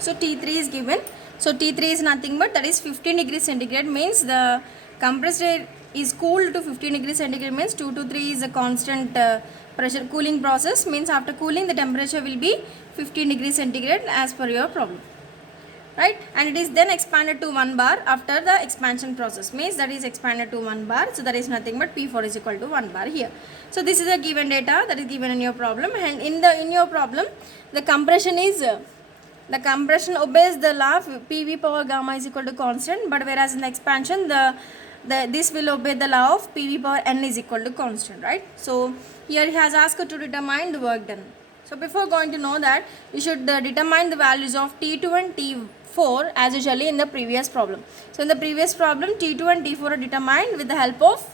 So T3 is given. So T3 is nothing but that is 15 degrees centigrade, means the compressed air is cooled to 15 degrees centigrade, means 2 to 3 is a constant pressure cooling process, means after cooling the temperature will be 15 degrees centigrade as per your problem, right? And it is then expanded to 1 bar after the expansion process, means that is expanded to 1 bar. So that is nothing but P4 is equal to 1 bar here. So this is a given data that is given in your problem, and in your problem the compression is the compression obeys the law of PV power gamma is equal to constant, but whereas in the expansion this will obey the law of PV power N is equal to constant, right? So here he has asked to determine the work done. So before going to know that, you should determine the values of T2 and T4 as usually in the previous problem. So in the previous problem, T2 and T4 are determined with the help of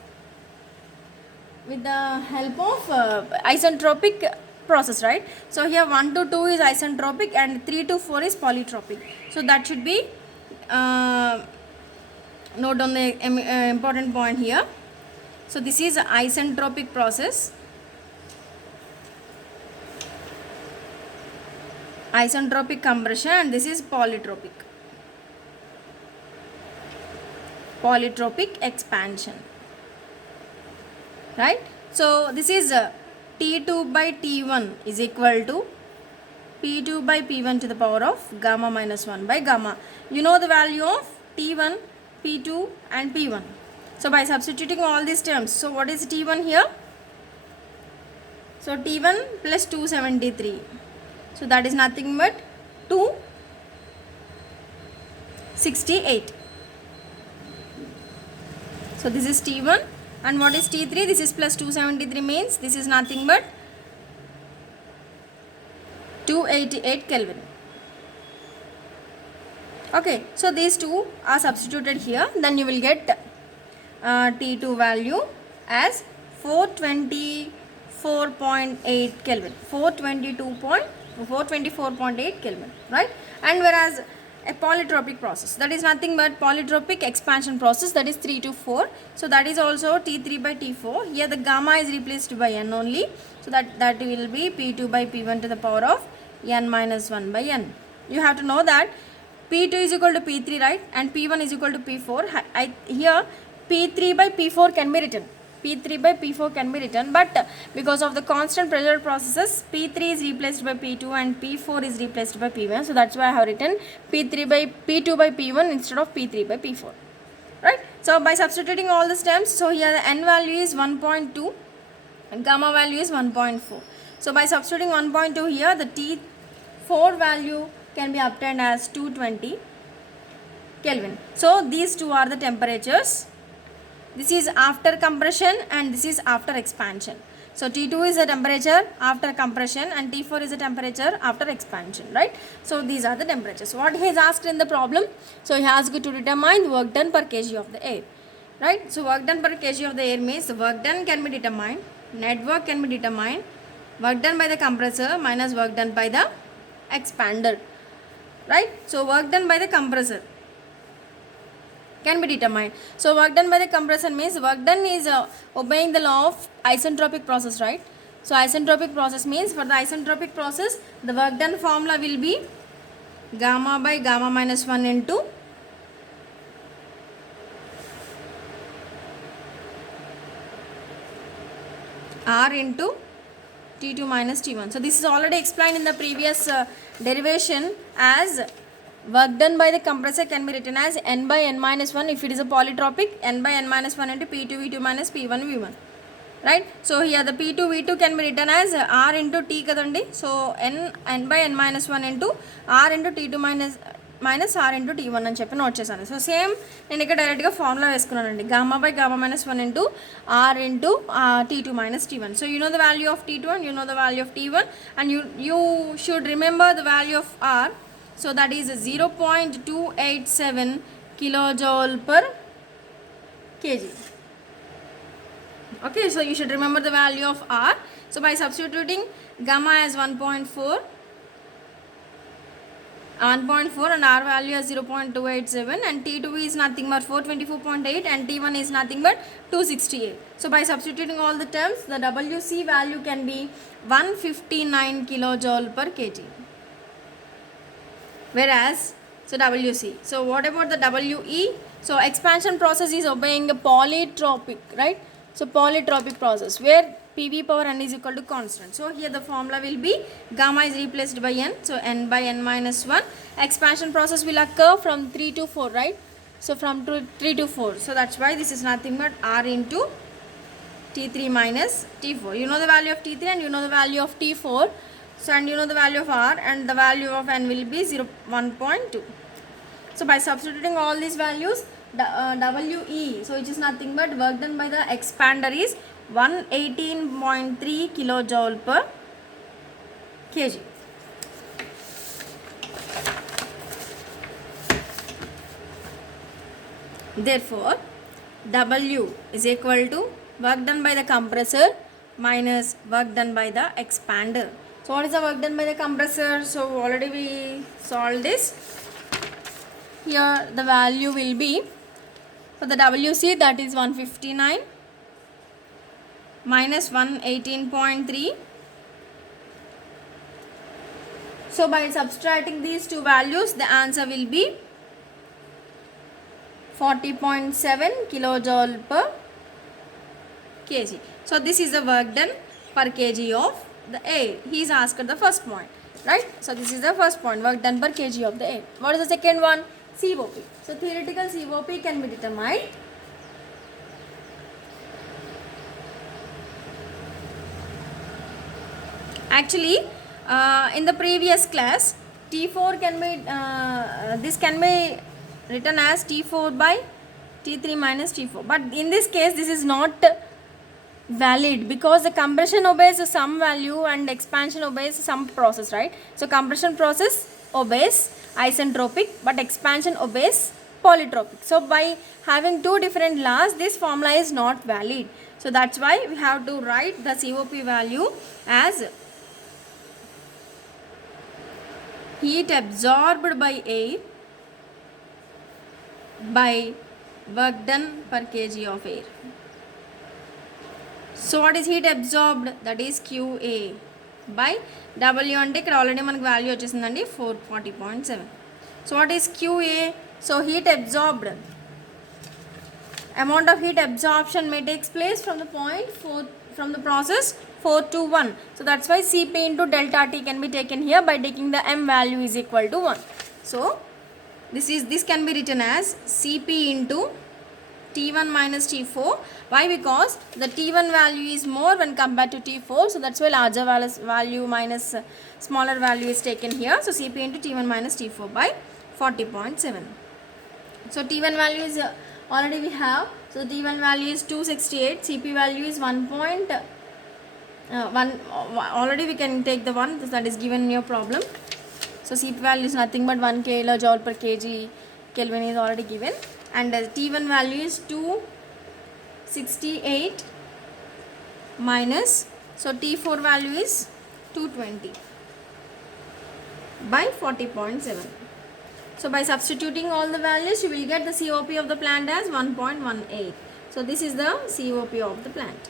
isentropic process, right? So here 1 to 2 is isentropic and 3 to 4 is polytropic. So that should be note on the important point here. So this is isentropic process, isentropic compression, and this is polytropic expansion, right? So this is T2 by T1 is equal to P2 by P1 to the power of gamma minus 1 by gamma. You know the value of T1, P2 and P1. So by substituting all these terms, so what is T1 here? So T1 plus 273. So that is nothing but 268. So this is T1, and what is T3? This is plus 273, means this is nothing but 288 Kelvin. Okay, so these two are substituted here, then you will get T2 value as 424.8 Kelvin, 424.8 Kelvin, right? And whereas a polytropic process, that is nothing but polytropic expansion process, that is 3 to 4. So that is also T3 by T4. Here the gamma is replaced by N only. So that will be P2 by P1 to the power of N minus 1 by N. You have to know that P2 is equal to P3, right? And P1 is equal to P4. Here P3 by P4 can be written. P3 by P4 can be written, but because of the constant pressure processes, P3 is replaced by P2 and P4 is replaced by P1. So that's why I have written P2 by P1 instead of P3 by P4, right? So by substituting all the terms, so here the N value is 1.2 and gamma value is 1.4. So by substituting 1.2 here, the T4 value can be obtained as 220 Kelvin. So these two are the temperatures. This is after compression and this is after expansion. So T2 is the temperature after compression and T4 is the temperature after expansion, right? So these are the temperatures. What he has asked in the problem? So he has to determine the work done per kg of the air, right? So work done per kg of the air means the work done can be determined, net work can be determined, work done by the compressor minus work done by the expander, right? So work done by the compressor can be determined. So work done by the compressor means work done is obeying the law of isentropic process, right? So isentropic process means for the isentropic process the work done formula will be gamma by gamma minus 1 into R into T2 minus T1. So this is already explained in the previous derivation as work done by the compressor can be written as N by N minus 1 if it is a polytropic, N by N minus 1 into P2 V2 minus P1 V1, right? So here the P2 V2 can be written as R into T kadandi. So N by N minus 1 into R into T2 minus R into T1 అని చెప్పి note చేశాను. So same నేను ఇక్కడ డైరెక్ట్గా formula వేసుకున్నానండి, gamma by gamma minus 1 into R into T2 minus T1. So you know the value of T2 and you know the value of T1 and you should remember the value of R. So that is 0.287 kilojoule per kg. Okay, so you should remember the value of R. So by substituting gamma as 1.4 and R value as 0.287 and T2 is nothing but 424.8 and T1 is nothing but 268. So by substituting all the terms, the WC value can be 159 kilojoule per kg. Whereas, so WC. So what about the WE? So expansion process is obeying a polytropic, right? So polytropic process where PV power n is equal to constant. So here the formula will be gamma is replaced by n. So n by n minus 1. Expansion process will occur from 3 to 4, right? So from 3 to 4. So that's why this is nothing but R into T3 minus T4. You know the value of T3 and you know the value of T4. So and you know the value of R and the value of n will be 1.2. So by substituting all these values, WE, so it is nothing but work done by the expander is 118.3 kilojoule per kg. Therefore, W is equal to work done by the compressor minus work done by the expander. So what is the work done by the compressor? So already we solved this. Here the value will be for the WC, that is 159 minus 118.3. So by subtracting these two values, the answer will be 40.7 kilojoule per kg. So this is the work done per kg of the air. He is asked the first point, right? So this is the first point, work done per kg of the air. What is the second one? COP. So theoretical COP can be determined actually in the previous class. T4 can be this can be written as T4 by T3 minus T4, but in this case this is not valid because the compression obeys some value and expansion obeys some process, right? So compression process obeys isentropic but expansion obeys polytropic. So by having two different laws, this formula is not valid. So that's why we have to write the COP value as heat absorbed by air by work done per kg of air. So what is heat absorbed? That is QA by W అంటే ఇక్కడ already మనకు value వచ్చేసిందండి 440.7. So what is QA? So heat absorbed, amount of heat absorption may takes place from the point 4 from the process 4 to 1. So that's why Cp into delta T can be taken here by taking the m value is equal to 1. So this can be written as Cp into T1 minus T4. Why? Because the T1 value is more when compared to T4. So that's why larger value minus smaller value is taken here. So Cp into T1 minus T4 by 40.7. So T1 value is already we have. So T1 value is 268. Cp value is 1.1. Already we can take the one that is given in your problem. So Cp value is nothing but 1 kilojoule per kg Kelvin is already given. And T1 value is 268 minus, so T4 value is 220 by 40.7. So by substituting all the values, you will get the COP of the plant as 1.18. So this is the COP of the plant.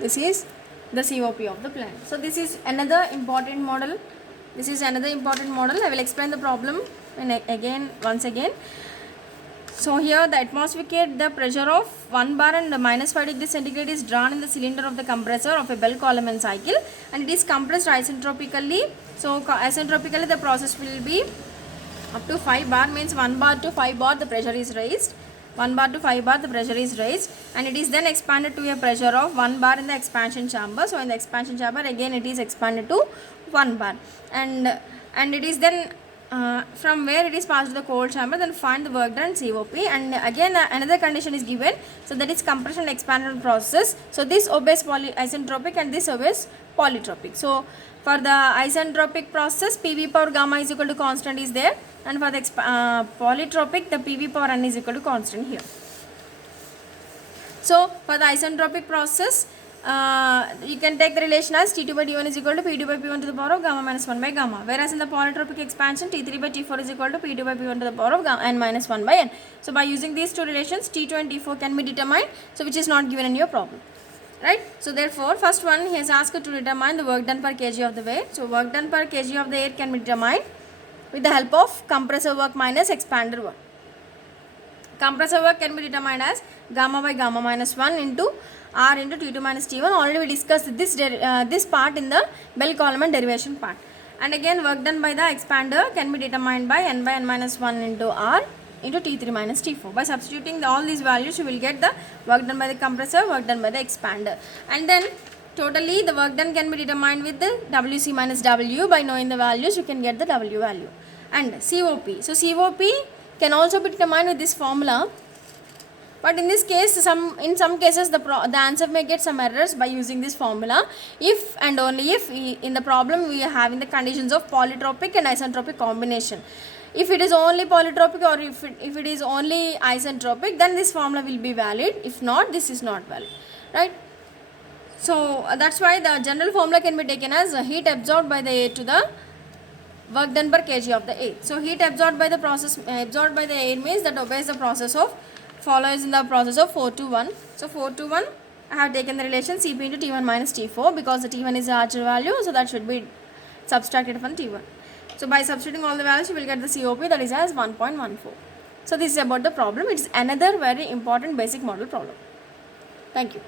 This is the COP of the plant. So this is another important model. This is another important model. I will explain the problem once again. So here the atmospheric the pressure of 1 bar and minus 5 degrees centigrade is drawn in the cylinder of the compressor of a Bell-Coleman cycle, and it is compressed isentropically. So isentropically the process will be up to 5 bar, means 1 bar to 5 bar the pressure is raised. 1 bar to 5 bar the pressure is raised, and it is then expanded to a pressure of 1 bar in the expansion chamber. So in the expansion chamber again it is expanded to 1 bar, and it is then from where it is passed to the cold chamber, then find the work done COP. And again another condition is given, so that is compression expansion process. So this obeys isentropic and this obeys polytropic. So for the isentropic process, PV power gamma is equal to constant is there, and for the polytropic the PV power n is equal to constant here. So for the isentropic process, you can take the relation as T2 by T1 is equal to P2 by P1 to the power of gamma minus 1 by gamma. Whereas in the polytropic expansion, T3 by T4 is equal to P2 by P1 to the power of n minus 1 by n. So by using these two relations, T2 and T4 can be determined, so which is not given in your problem. Right? So therefore, first one he has asked to determine the work done per kg of the air. So work done per kg of the air can be determined with the help of compressor work minus expander work. Compressor work can be determined as gamma by gamma minus 1 into R into T2 minus T1. Already we discussed this part in the Bell-Coleman derivation part. And again, work done by the expander can be determined by N by N minus 1 into R into T3 minus T4. By substituting all these values, you will get the work done by the compressor, work done by the expander. And then totally the work done can be determined with the WC minus W. By knowing the values, you can get the W value. And COP. So COP can also be determined with this formula, but in this case in some cases the answer may get some errors by using this formula if and only if in the problem we are having the conditions of polytropic and isentropic combination. If it is only polytropic or if it is only isentropic, then this formula will be valid. If not, this is not valid, right? So that's why the general formula can be taken as heat absorbed by the air to the work done per kg of the air. So heat absorbed by the air means that obeys the process of follows in the process of 4 to 1. So 4 to 1, I have taken the relation Cp into T1 minus T4 because the T1 is a larger value, so that should be subtracted from T1. So by substituting all the values, you will get the COP, that is as 1.14. So this is about the problem. It is another very important basic model problem. Thank you.